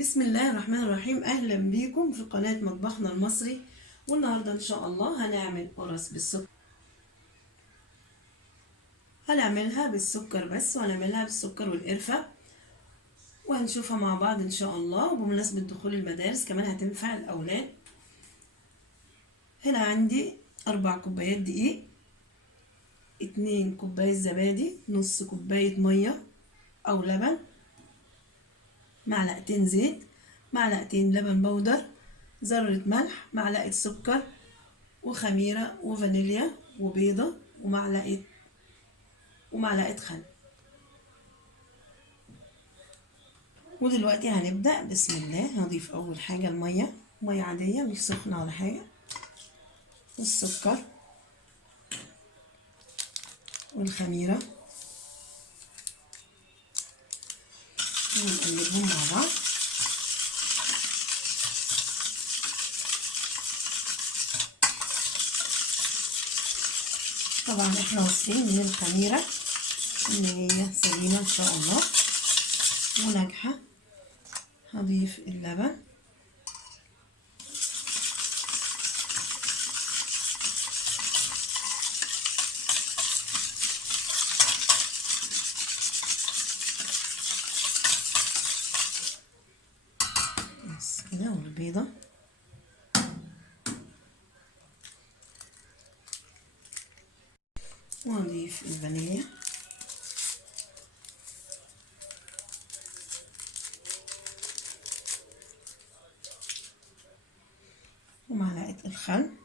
بسم الله الرحمن الرحيم. اهلا بيكم في قناة مطبخنا المصري. والنهاردة ان شاء الله هنعمل قرص بالسكر. هنعملها بالسكر بس، وهنعملها بالسكر والقرفة، وهنشوفها مع بعض ان شاء الله. وبمناسبة دخول المدارس كمان هتنفع الاولاد. هنا عندي 4 كوبايات دقيق، 2 كوباية زبادي، نص كوباية مية او لبن، معلقتين زيت، معلقتين لبن بودر، ذرة ملح، معلقة سكر، وخميرة وفانيليا وبيضة ومعلقة خل. ودلوقتي هنبدأ. بسم الله. هضيف أول حاجة المية، مية عادية مش سخنة ولا حاجة، والسكر والخميرة، ونقلبهم مع بعض. طبعا احنا واثقين من الخميرة ان هي سليمة ان شاء الله وناجحة. هضيف اللبن بس كده، والبيضة، وهضيف الفانيليا، ومعلقة الخل،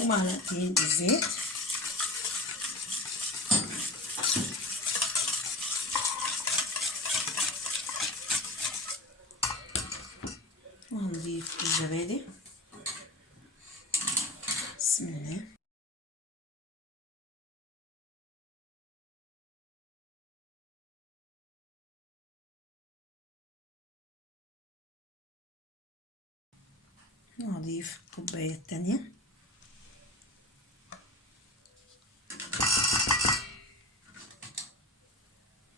ومعلقتين الزيت، وهنضيف الزبادي. بسم الله. وهضيف كوباية تانية،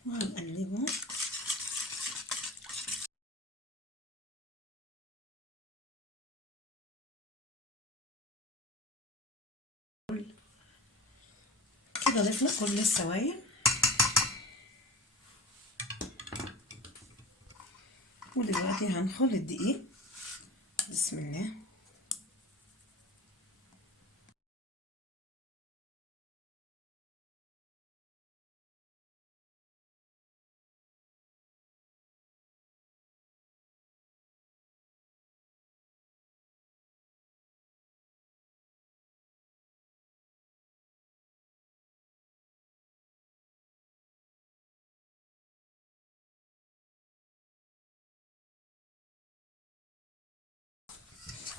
وهنقلبهم. كده ضفنا كل السوائل، ودلوقتي هندخل الدقيق. بسم الله.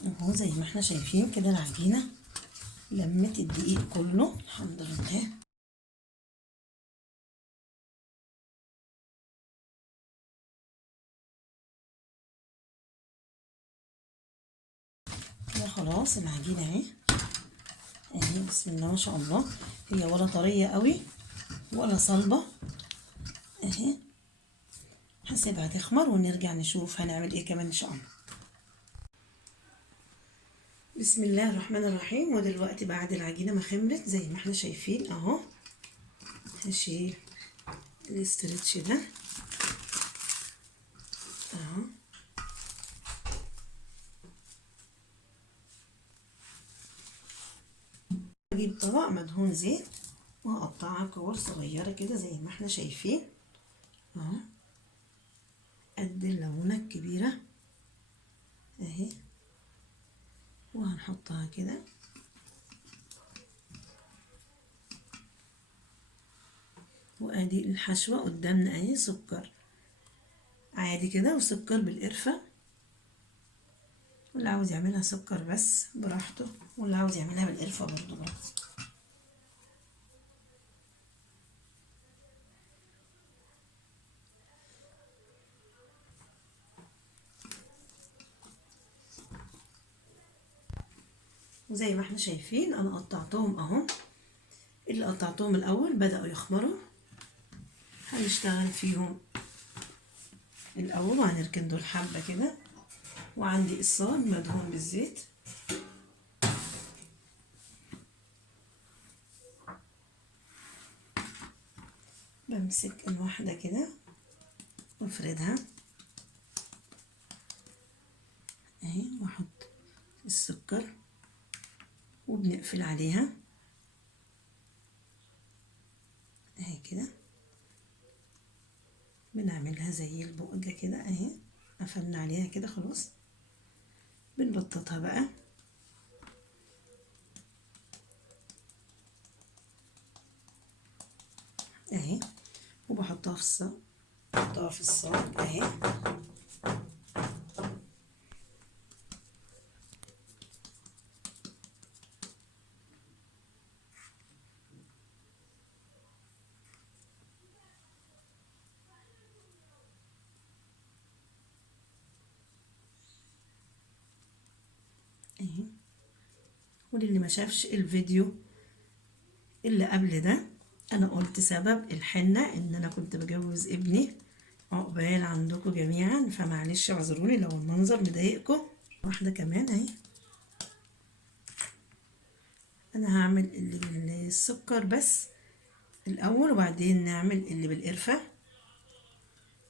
اهو زي ما احنا شايفين كده العجينة لمت الدقيق كله، الحمد لله. كده خلاص العجينة اهي بسم الله ما شاء الله. هي ولا طرية قوي ولا صلبة اهي. هسيبها تخمر ونرجع نشوف هنعمل ايه كمان ان شاء الله. بسم الله الرحمن الرحيم. ودلوقتي بعد العجينة ما خمرت زي ما احنا شايفين اهو، هشيل الاسترتش ده اهو، اجيب طبق مدهون زيت وهقطعها كور صغيرة كده زي ما احنا شايفين اهو، قد الليمونة الكبيرة اهي. وهنحطها كده، وادي الحشوة قدامنا اهي، سكر عادي كده وسكر بالقرفة، واللي عاوز يعملها سكر بس براحته، واللي عاوز يعملها بالقرفة برضو براحته. وزي ما احنا شايفين انا قطعتهم اهو. اللي قطعتهم الاول بدأوا يخمروا، هنشتغل فيهم الاول وهنركن دول حبة كده. وعندي الصاج مدهون بالزيت، بمسك الواحدة كده وافردها اهي، واحط السكر وبنقفل عليها اهي كده، بنعملها زي البقجة كده اهي، قفلنا عليها كده خلاص. بنبططها بقى اهي، وبحطها في الصاج، بحطها في الصاج اهي. اهي، وللي ما شافش الفيديو اللي قبل ده، انا قلت سبب الحنة ان انا كنت بجوز ابني، عقبال عندكم جميعا، فمعلش اعذروني لو المنظر مضايقكم. واحدة كمان اهي. انا هعمل اللي بالسكر بس الاول، وبعدين نعمل اللي بالقرفة،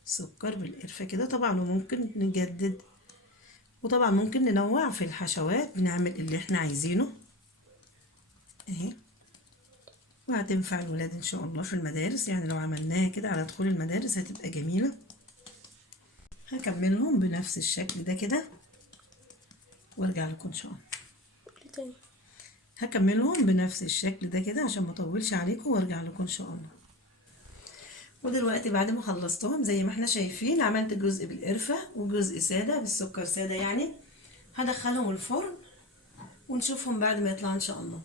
سكر بالقرفة كده طبعا. وممكن نجدد، وطبعا ممكن ننوع في الحشوات، بنعمل اللي احنا عايزينه اهي. وهتنفع الولاد ان شاء الله في المدارس، يعني لو عملناها كده على دخول المدارس هتبقى جميلة. هكملهم بنفس الشكل ده كده وارجع لكم ان شاء الله. هكملهم بنفس الشكل ده كده عشان ما اطولش عليكم، وارجع لكم ان شاء الله. ودلوقتي بعد ما خلصتهم زي ما احنا شايفين، عملت جزء بالقرفة وجزء سادة بالسكر سادة يعني. هدخلهم الفرن ونشوفهم بعد ما يطلع ان شاء الله.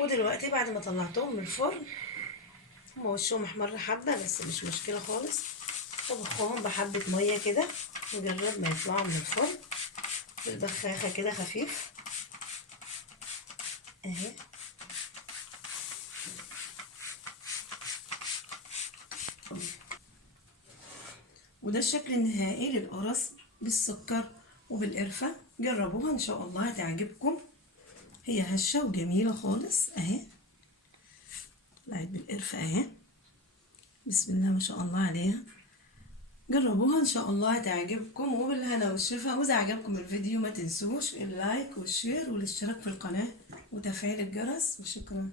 ودلوقتي بعد ما طلعتهم من الفرن، هما وشهم احمر حبة بس مش مشكلة خالص. طبخهم بحبة مية كده مجرد ما يطلعوا من الفرن، بالبخاخة كده خفيف اهي. وده الشكل النهائي للقرص بالسكر وبالقرفة. جربوها ان شاء الله هتعجبكم، هي هشة وجميلة خالص اهي. طلعت بالقرفة اهي، بسم الله ما شاء الله عليها. جربوها ان شاء الله هتعجبكم، وبالهنا والشفا. واذا عجبكم الفيديو ما تنسوش اللايك والشير والاشتراك في القناة وتفعيل الجرس، وشكرا.